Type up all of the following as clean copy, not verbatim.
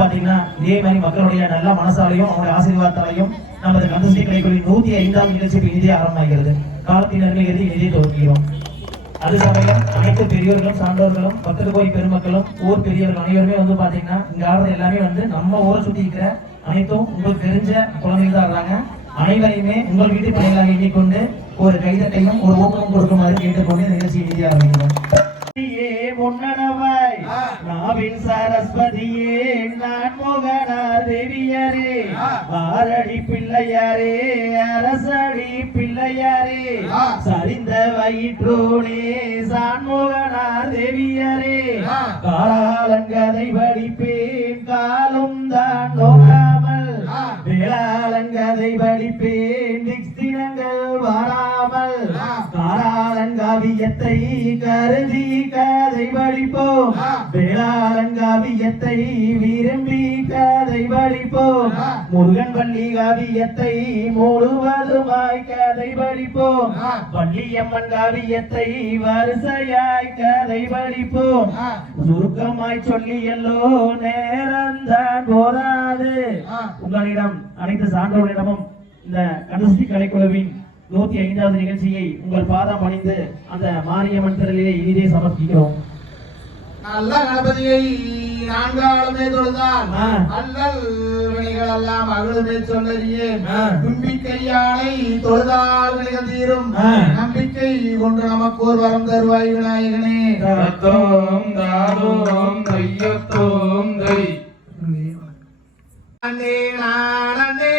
பாத்தீங்கன்னா இதே மாதிரி மக்களுடைய நல்ல மனசாலையும் அவங்களுடைய ஆசீர்வாதத்தாலையும் நமது கந்தஸ்ரீ கலைக்குழுவின் 105வது நிகழ்ச்சி இனிதே ஆரம்பமாகிறது. காலத்தினர்கள் எதிரி நிதியை துவக்கிறோம். அது சமயம் அனைத்து பெரியவர்களும் சான்றோர்களும் பக்கத்து கோயில் பெருமக்களும் ஊர் பெரியவர்கள் அனைவருமே வந்து பாத்தீங்கன்னா இங்க ஆடுறது எல்லாமே வந்து நம்ம ஊரை சுத்தி இருக்கிற அனைத்தும் உங்களுக்கு தெரிஞ்ச குழந்தைகள் தான் ஆடுறாங்க. அனைவரையுமே உங்கள் வீட்டு பிள்ளைகளாக எண்ணிக்கொண்டு ஒரு கைதட்டையும் ஒரு ஊக்கமும் கொடுக்குமாறு கேட்டுக்கொண்டு நிகழ்ச்சி இறுதி ஆரம்பிக்கிறோம். முன்னடவாய் நாவின் சரஸ்வதியே நான் மோகனார் தேவியாரே ஆரடி பிள்ளையாரே அரசடி பிள்ளையாரே சரிந்த வயிற்றோனே சான்மோகனார் தேவியாரே காலாலங்கதை படிப்பேன் காலும் தான் நோக்காமல் வேளாலங்கதை படிப்பேன் தினங்கள் வாராமல் காலாலங்காவியத்தை கருதி கதை படிப்போம் வேளாலங்காவியத்தை விரும்பி கதை படிப்போம் முருகன் பள்ளி காவியத்தை முழுவதுமாய் கதை படிப்போம் பள்ளியம்மன் காவியத்தை வரிசையாய் கதை படிப்போம் சுருக்கமாய் சொல்லி எல்லோ நேரம்தான் போதாது. உங்களிடம் அனைத்து சான்றோர்களிடமும் இந்த கந்தஸ்ரீ கலைக்குழுவின் 105வது நிகழ்ச்சியை உங்கள் பாதம் பணிந்து அந்த மாரியம்மன் திரளிலே இனிதே சமர்ப்பிக்கிறோம். நல்ல கணபதியை நான்காலுமே தொழுதான் அல்லல் வினைகள் எல்லாம் அகழுமே சொல்லறியே தும்பிக்கையானை தொழுதால் வினைகள் தீரும் நம்பிக்கை கொண்டு நமக்கு ஒரு வரம் தருவாய் விநாயகனே. தத்தோம் தாதோம் தையத்தோம் தை அண்ணே நானே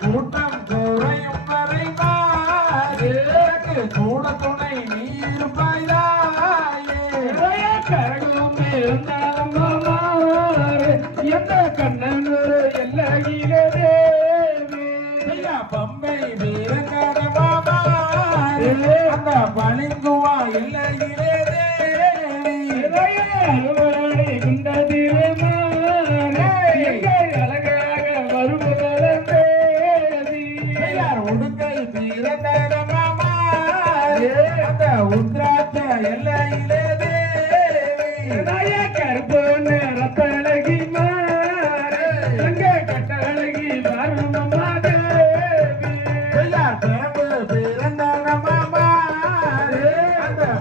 கூட்டம் குறையும் வரைமா கூட துணை நீர் பாய்தாயே கரகும் எந்த கண்ணன் எல்லையிலே பம்பை வீரங்கர மாமா அந்த பளிங்குவா எல்லையிலே அலுவலி குண்டதிலே அழகாக வருவதே உடுக்கை வீரங்கர மாமா அந்த உத்ராட்ச எல்லையிலே கருப்பு நிறத்தழகி எங்க கட்டழகி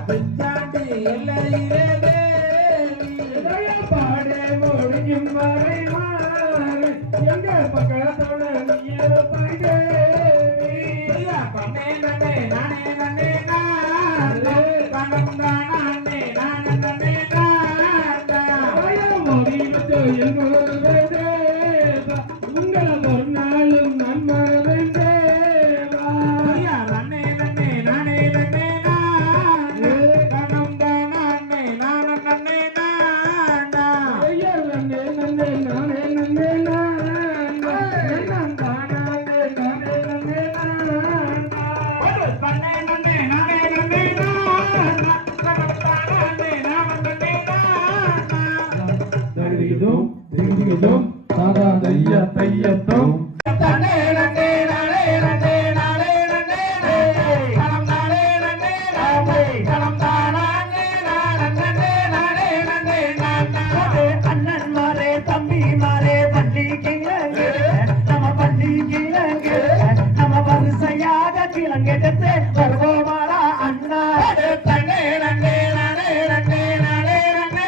பிச்சாண்டி எல்லையிலே பாடே முடியும் வரை எங்க பக்கத்தோட பண்ணே நன்னே நானே நன்னே கணம் தானே நானே நன்னே முடிவு உங்கள் ஒரு நாளும் நான் மறந்தேன் நன்னே நன்னே நானே நன்னே கணம் தானே நானே நன்னே நன்னே நன்னே நானே நன்னே தையத்தோம் அண்ணன் மாரே தம்பி மாரே பள்ளிக்கிங்க நம்ம பள்ளிக்கிங்க நம்ம வரிசையாக கிளங்கெடுத்து வருவோமாடா அண்ணா தண்ணே நன்னே நானே நன்னே நானே நன்னே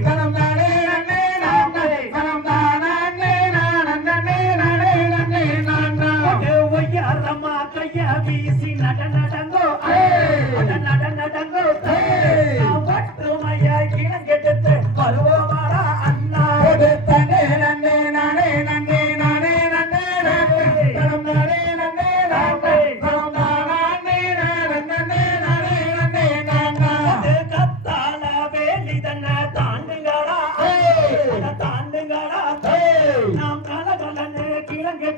கணம் தானே நன்னே நானே கணம் தானே நானே நன்னே நானே நன்னே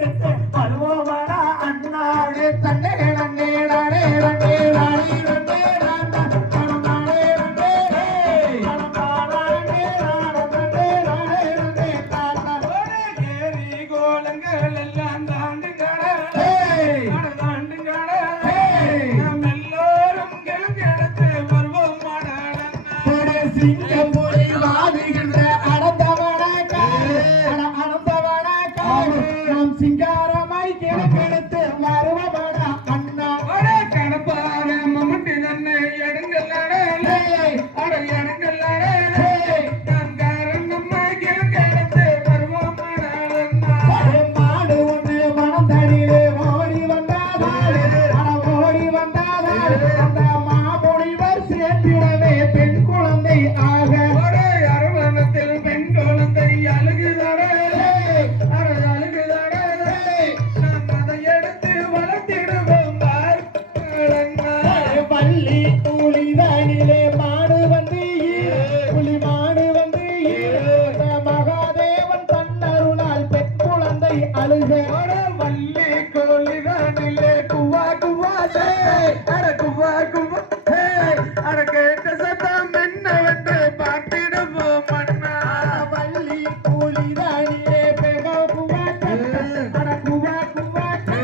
எடுத்து வருவோமடா அண்ணா தன்னே நன்னே நானே நன்னே நானே நன்னே சிங்கப்பூரில் வாழுகின்ற நாம் சிங்காரமாய் கிழக்கெடுத்து வருவமடா அண்ணா கடப்பார மம்மட்டி தன்னை எடுங்கல்லாடே அட எடுங்கல்லாடே நான் காரணம்மா கிழக்கெடுத்து வருவோம் மாடு ஒன்று மனம் தனியே ஓடி வந்தாதால் ஓடி வந்தாதால் அந்த மாமுனிவர் சேர்த்திடவே பெண் குழந்தை ஆக அரவணத்தில் பெண் குழந்தை அழுகுதாரே அழுகுதாரே நாம் அதை எடுத்து வளர்த்திடுவோம் பள்ளி கூலிதானிலே மாடு வந்து புலி மாடு வந்து மகாதேவன் தன்னருளால் பெண் குழந்தை அழுக வள்ளி கோழிதானிலே குவா குவாதே அட குவா குவா அட கேட்ட சத்தம் என்னவென்று பார்த்திடுவோம் அண்ணா பள்ளி கூலிதானிலே பெகோ குவாட்டே அட குவா குவாட்டே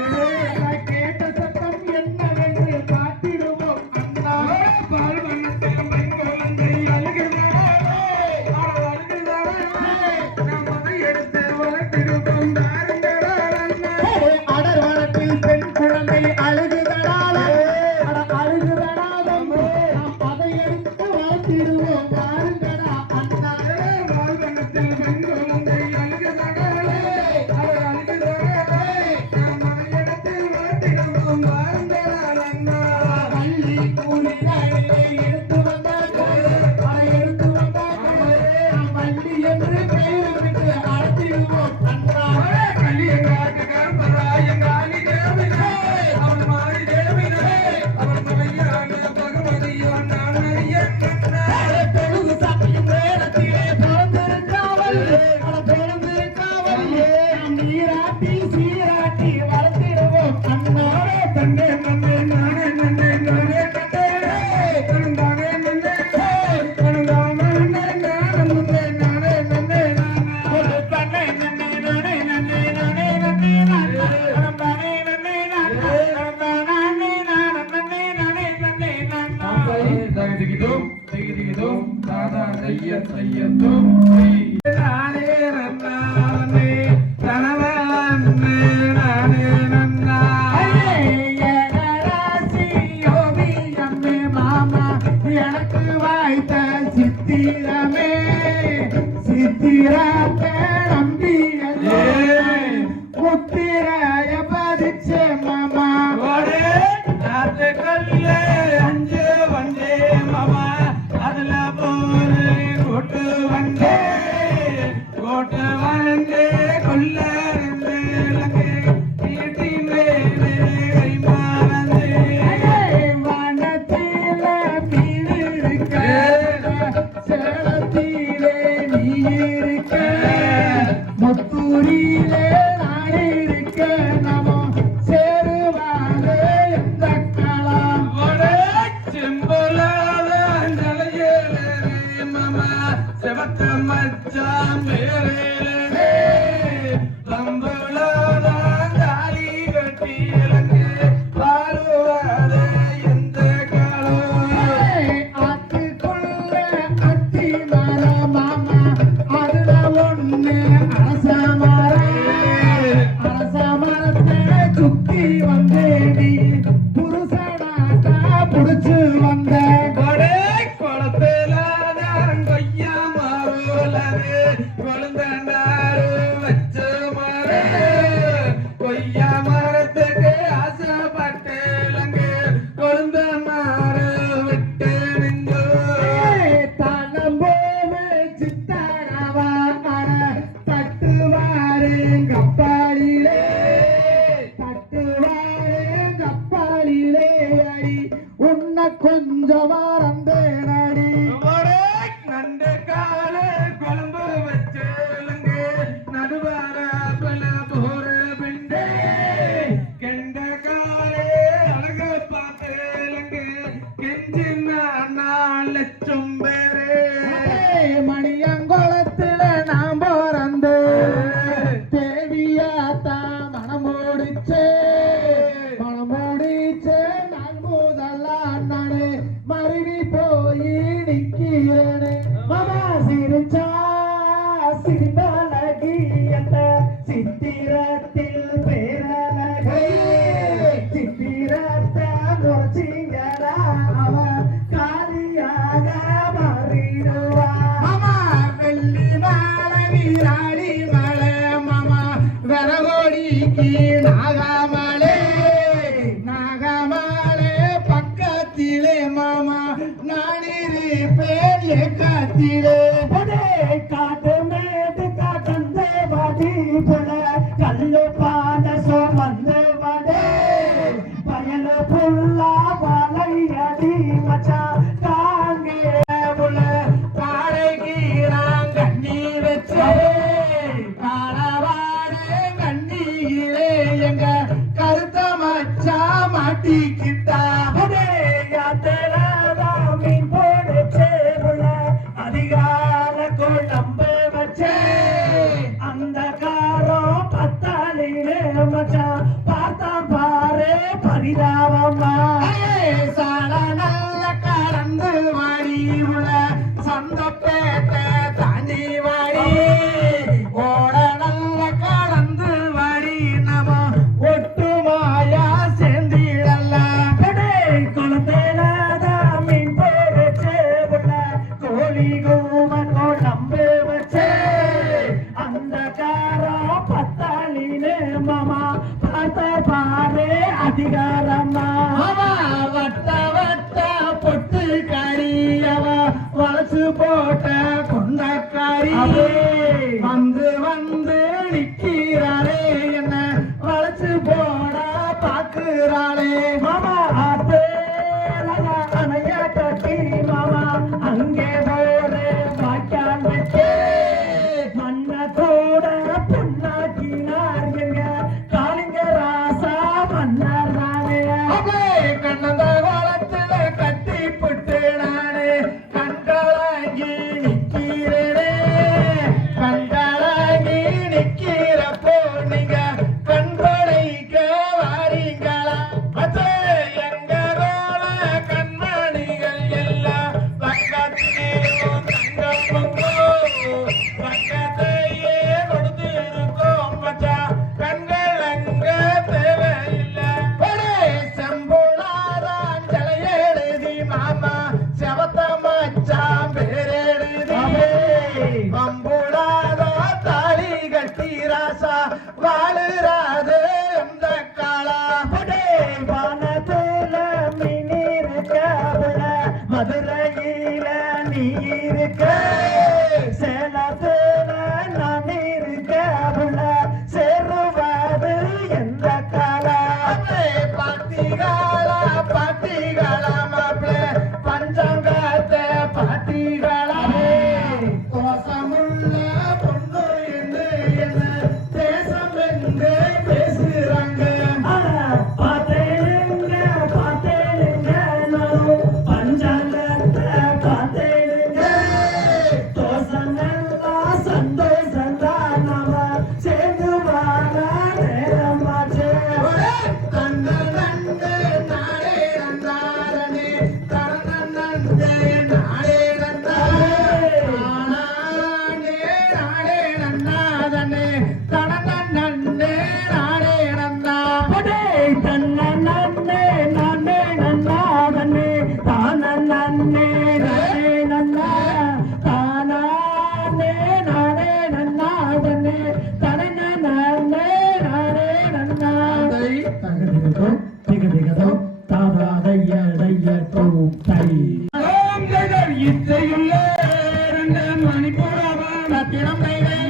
கேட்ட சத்தம் என்னவென்று பார்த்திடுவோம் அண்ணா பால் வண்ணத்தில் பெண் குழந்தை அழுகிறாரே நாம் அதை எடுத்து வளர்த்திடுவோம் பாருங்கடா அண்ணா அடர் வனத்தில் பெண் குழந்தை அழுகுதடால் அழுகுதடாலும் நாம் அதை எடுத்து வளர்த்திடுவோம் பாருங்கடா அண்ணா பால் வண்ணத்தில் பெண் குழந்தை அழுகிறாரே அழுகிறாரே நாம் அதை எடுத்து வளர்த்திடுவோம் பாருங்கடா அண்ணா பள்ளி கூலிதானிலே எடுத்து வந்தார்கள் எடுத்து வந்தார்கள் நாம் வள்ளி என்று பெயரிட்டு அழைத்திடுவோம் அண்ணா கலியங்காட்டு கர்ப்பராயங்காலி தேவினே அவன் மாறி தேவினே அவன் மலையான பகவதியோ நான் அறியன் பெருகு சாப்பிடும் நேரத்திலே பிறந்திருக்காவல் பிறந்திருக்காவல் நாம் நீராட்டி சீராட்டி வளர்த்திடுவோம் அண்ணா தன்னே நன்னே நானே நன்னே நானே நன்னே தனந்தானே நன்னே தனந்தானே நானே நன்னே நானே நன்னே நானே தன்னை நன்னே நானே சித்திரத்தில் பேரழகை சித்திரத்தை முறைச்சிங்கடா அவன் காலியாக மாறிடுவா மாமா வெள்ளி மாலை வீராளி மலை மாமா வரகோடிக்கு நாகாமலே நாகாமலே பக்கத்திலே மாமா நான் இருப்பேன் ஏக்கத்திலே காட்டு மேட்டு காட்டந்த வாடி புல கல்லு பாட சோமந்து வடே பயலு புல்லா வலையடி மச்சா தாங்கே புல பாடைகிறான் கண்ணி வச்சே காலவாடே கண்ணியிலே எங்க கருத்த மச்சா மாட்டிக்கிட்டா மீன் போடுச்சே புல அதிகால கொழம்பு வச்சே அந்த காரம் பத்தாளிலே மச்சான் பார்த்தா பாரு பரிதாபமா சால நல்ல கலந்து வாடி உள்ள சந்தப்பேட்டை தாண்டி வாடி ஓட நல்ல கலந்து வாடி நம ஒட்டுமாயா சேர்ந்திடலாம் குளத்தேலாதான் மீன் போடுச்சே புல கோழி கூவ கொழம்பு வச்சே அந்த காரம் பத்தாளிலே மாமா பார்த்தா பாரு அதிகாரமா அவ வட்ட வட்ட பொட்டு கறியவ வளசு போட்ட கொண்டக்காரி வந்து வந்து நிக்கிறாளே என்ன வளசு போட பாக்குறாளே மாமா அணைய கட்டி மாமா அங்கே ஒரு வாய்க்கால் வச்சே மண்ண கூட புண்ணாக்கினார் எங்க காளிங்க ராசா மன்னர் ராணே கண்ணந்த கோலத்துல கட்டி புட்டு நானே கண்களாங்கி நிக்கிறேனே கண்களாங்கி நிக்கிறப்போ நீங்க கண்படைக்க வாரீங்களா அச்சே எங்க ரோல கண்மணிகள் எல்லாம் பக்கத்திலேயும் தங்கம் பொங்கோ பக்கத்தையே கொடுத்து இருக்கோம் மச்சா கண்கள் அங்க தேவையில்லை செம்புளாரான் தலையெழுதி மாமா செவத்த மச்சான் பேரெழுதி பம்புடாதோ தாலி கட்டி ராசா வாழுறாது அந்த காலா வானத்துல மினி இருக்காவுல மதுரையில நீ இருக்க சேலத்துல நான் இருக்காவுல சேருவாது எந்த காலா பாட்டிகளா பாட்டிகளா மாப்பிள பஞ்சாங்கத்தை பாட்டிகளா கோசமுள்ள பொண்ணு என்று என்ன தேசம் என்று பேசுறாங்க பார்த்தேங்க நானும் பஞ்சாங்கத்தை பார்த்தேங்க தோசனெல்லாம் சந்தோஷந்தான் நாம சேர்ந்து வாழ நேரமாச்சே கண்ணனந்தே நாளே நந்தாரனே கண்ணனந்தே நாளே நந்தாரனே நாளே நந்தாதனே கண்ணனந்தே நாளே நந்தா தன்ன நன்னே நானே நன்னாதனே தான நன்னே நானே நன்னா தானே நானே நன்னாதனே தன நன்னே நானே நன்னா தகதிகதோ திகதிகதோ தாதாதையடையட்டோ தை இசையுள்ள மணிப்பூரவ ரத்தினம்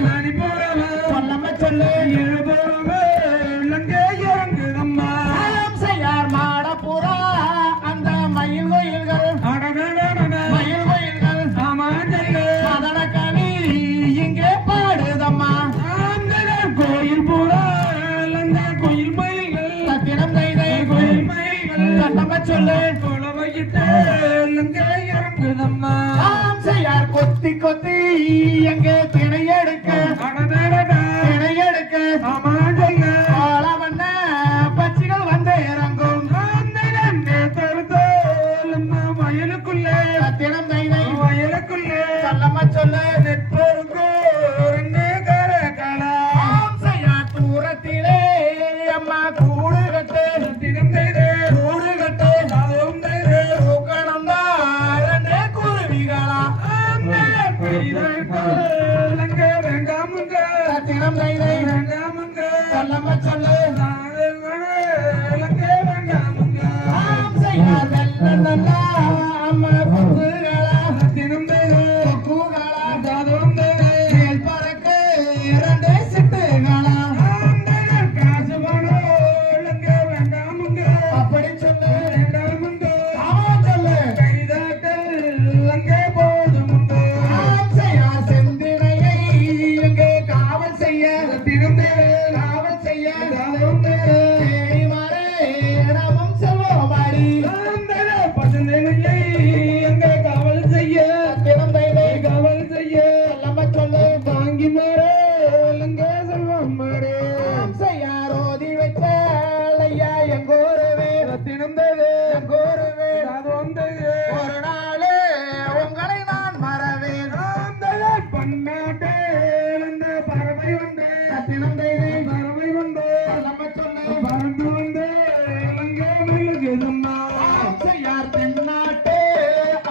மணிப்பூரவ சொல்லம்ம சொல்லு எழுபூரவ இலங்கை இறங்குதம்மா செய்யார் மாடப்புறா அந்த மயில் கோயில்கள் மயில் கோயில்கள் மதனக்கனி இங்கே பாடுதம்மா கோயில் புறா கோயில் மயில்கள் ரத்தினம் கோயில் மயில்கள் சொல்லம்ம சொல்லு இறங்குதம்மா செய்யார் கொத்தி கொத்தி எங்க திணை எடுக்க திணை எடுக்க ஆளவண்ண பச்சிகள் வந்து இறங்கும் வயலுக்குள்ளே தினம் தைதை வயலுக்குள்ளே சொல்லம்மா சொல்ல நெற்பொருங்கோ ரெண்டு கரகளா செய்யார் காட்டிலே அம்மா கூடு கட்டு தினம் கூடு கட்டு அதுவும் பூக்கணம் தான் குருவிகளா லங்க வேண்டாமுங்க தினம் வேண்டாமுங்க சொல்லம்ம சொல்லு லங்க வேண்டாமுங்க நல்ல அம்மா பூக்குகளா தினம் பூக்குகளா அதுவும் மேல் பறக்க இரண்டே சிட்டுகளா காசு பணம் லங்க வேண்டாமுங்க அப்படி சொல்லு வேண்டாமுங்க சொல்லு கைதாட்டல் லங்க போதுமுங்க செந்தினையை எங்கே காவல் செய்ய திருந்தே காவல் செய்ய மரேனமும் செல்வோமாடி பசுந்தினையை எங்கே காவல் செய்ய திருந்தை காவல் செய்ய நம்ம சொல்லு வாங்கி மாறே லங்கே செல்வம் மாறே செய்யாரோதி வைத்த ஐயா எங்கோருவே திருந்தது எங்கோருவே அது வந்தது ஒரு நாள் உங்களை நான் மறவேன் பன்னாட்டே பறவை வந்தே தினந்தை பறவை வந்தே நம்ம சொன்ன பறந்து வந்தே லங்கே மில்லுக்கு யார் தென்னாட்டே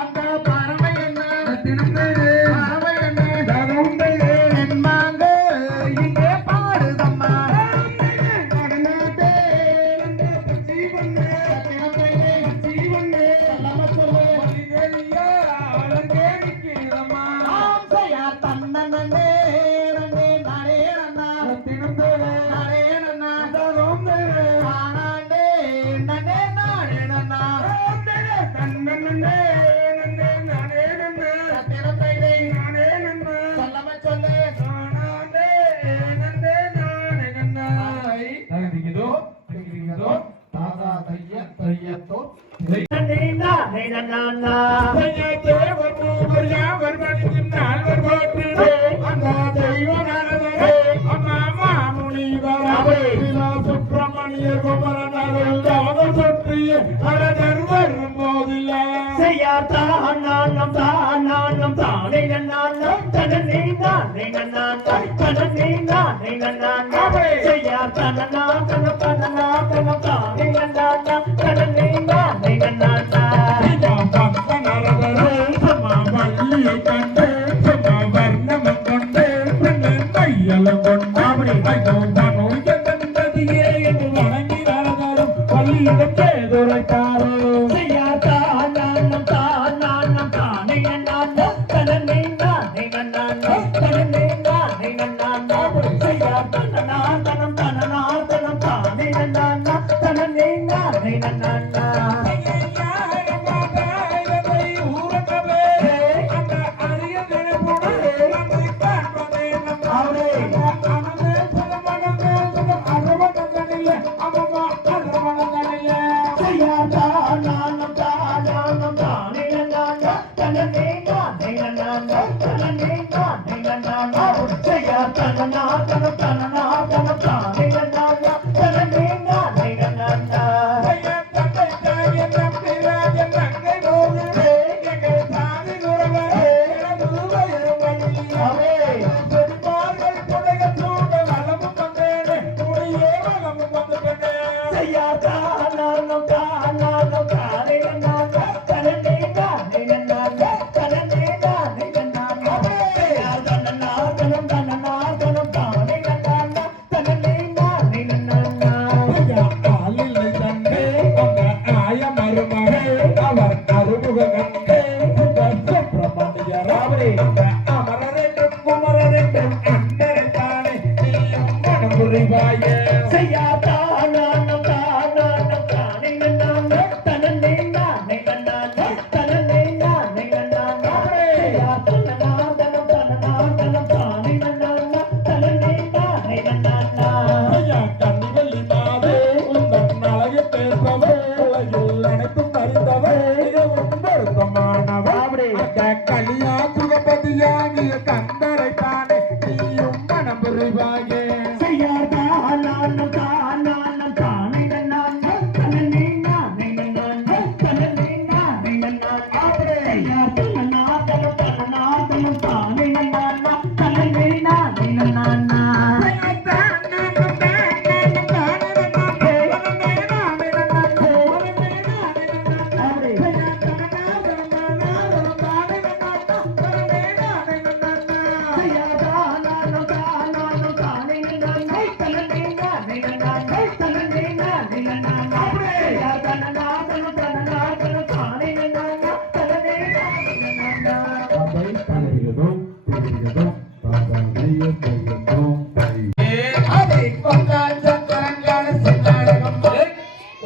அந்த பறவை என்ன தினந்தை பறவை என்ன தகுந்தே என்மாங்க இங்கே பாடுதம்மா கடனாட்டே லங்கே பச்சி வந்தே தினந்தை பச்சி வந்தே நம்ம சொல்ல வலிகையா லங்கே நிக்கிறம்மா யார் தன்னே நன்னே நானே நன்னா தினந்தே நானே நன்னா தகுந்தே ஆனாண்டே நன்னே நானே நன்னா தன்னே நன்னே நானே நன்னா தினந்தை நானே நன்னா சொல்லம சொல்லு ஆனாண்டே நன்னே நானே நன்னா தகுதிக்குதோ தகுதிக்குதோ தாதா தையத்தோ சுப்பிரமணியர் போதில்லை தானம் தானம் தானே நானம் தனே நானே நானம் தனே நானே நானம் செய்யா தனனா தன தனனா தன தானே நானம் தனே நானே நானம் பக்தனரதரே சமவல்லி கண்டே சமவர்ணம் கொண்டே மையலம் கொண்டாபடி ஐதம் தனோ ஜந்ததியே என்று வணங்கினாரும் வல்லியிடம் சேதுரைத்தாரோ செய்யா தானம் தானம் தானே நானம் தனே நானே நானம் தனே நானே நானம் செய்யா தனனா தனம் தனனா தனம் தானே நானம் தனே நானே நானம் கலியா சுகபதியாகிய கந்தரை தானே நீயும் மனம் புரிவாயே செய்யாதா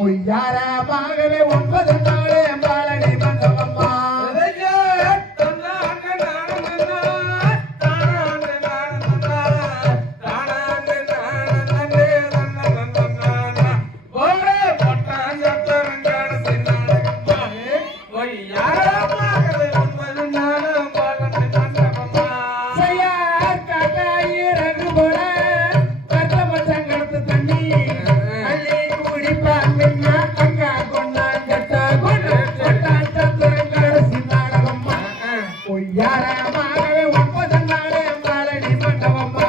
ஒய்யாரமாகவே 9 நாளே பாலடி மண்டபம்மா ஒய்யாரமாகவே 9 நாளே பாலடி மண்டபம்மா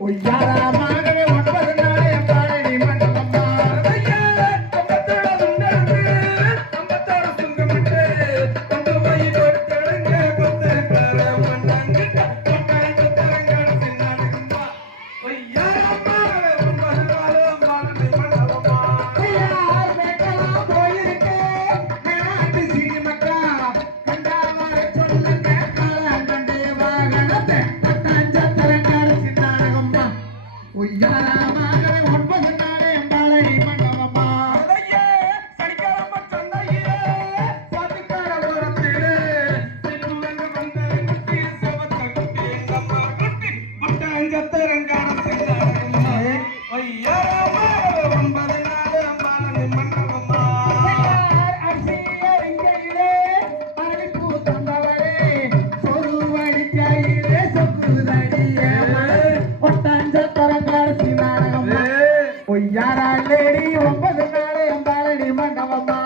ஒய்யாரமாகவே 9 நாளே பாலடி மண்டபம்மா ஒய்யாரமாகவே 9 நாளே பாலடி மண்டபம்மா ஒய்யாராளேடி 9 நாளே பாலடி மண்டபம்மா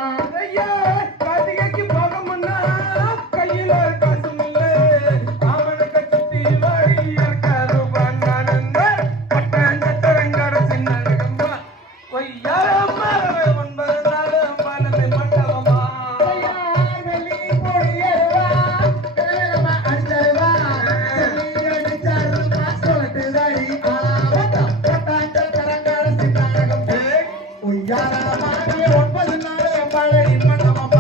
ஒய்யாரமாகவே 9 நாளே பாலடி மண்டபம்மா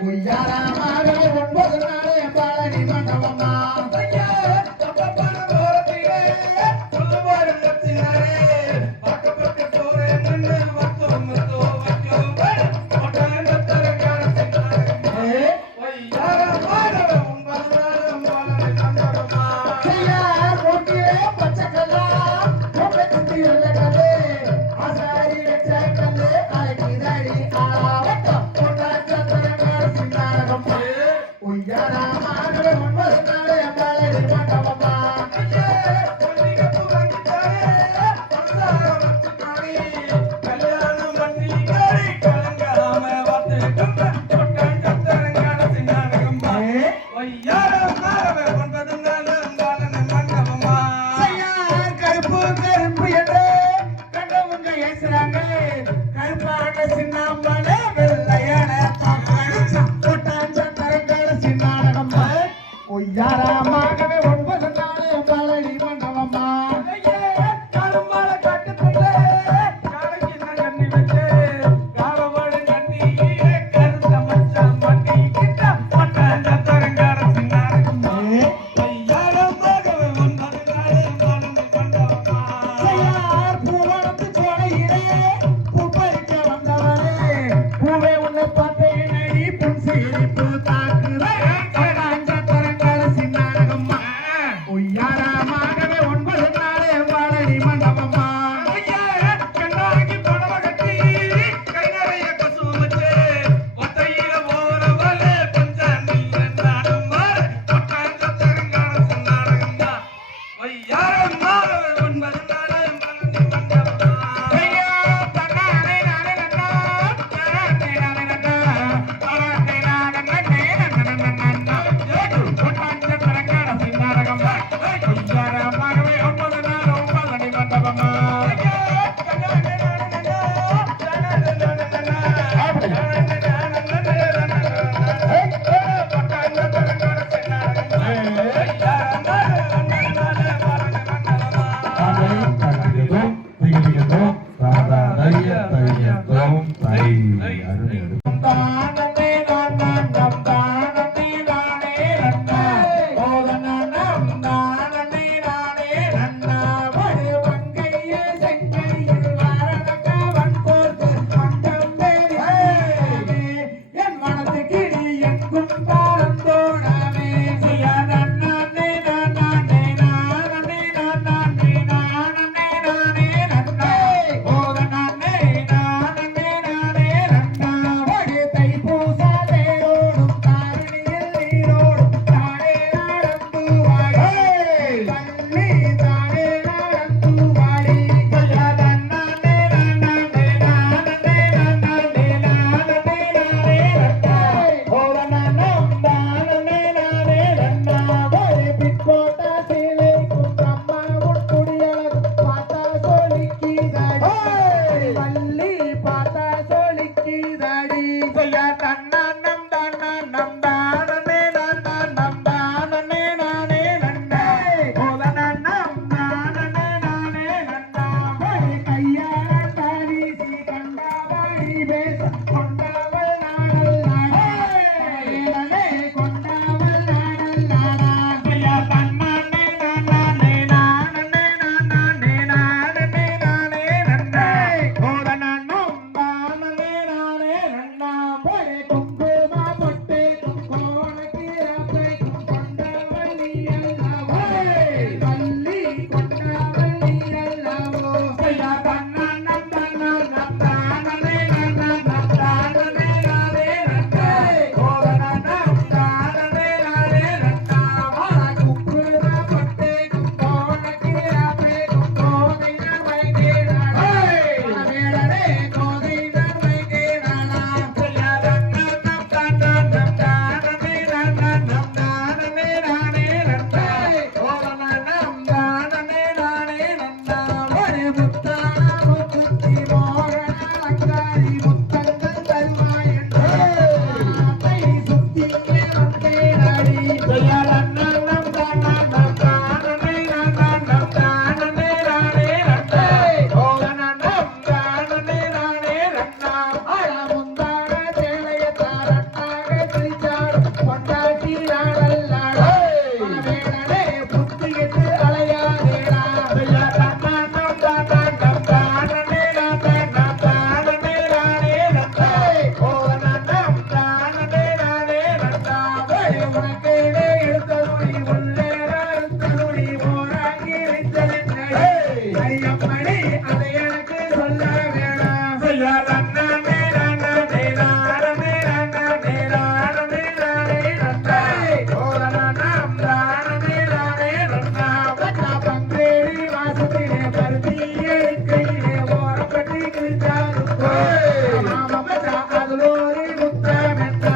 ஒய்யாரமாகவே 9 நாளே பாலடி மண்டபம்மா ஒய்யாரமாகவே 9 நாளே பாலடி மண்டபம்மா கருப்பு கருப்பு என்று கண்டவங்க ஏசுறாங்க கருப்பான சின்னாம்பலே வெள்ளையன சின்னாடகம்மா ஒய்யாரமாகவே 9 நாளே பழனி மண்டபம்மா கரும்பால காட்டுக்குள்ளே காலைக்கு நான் கண்ணி வச்சே காலவாடு கண்ணி கருத்த மச்சான் மண்ணி கிட்ட மட்டாண்ட தரங்கார சின்னாடகம்மா ஐயாரமாகவே 9 நாளே பழனி மண்டபம்மா ஐயார் பூவனத்து சோலையிலே பூ பறிக்க வந்தவரே பூவே உன்னை பார்த்தேனடி புன் சிரிப்பு தாக்குதே தரங்கார சின்னாடகம்மா ஒய்யாரமாகவே 9 நாளே பழனி மண்டபம்மா கண்ணாகி புடவ கட்டி கை நிறைய கசு வச்சே ஒத்தையில போறவளே பஞ்சாண்டில் நாடும் மாறு மட்டாண்ட தரங்கார சின்னாடகம்மா ஐயாரமாகவே 9 நாளே பழனி மண்டபம்மா அதுலோரி முத்தமென்ன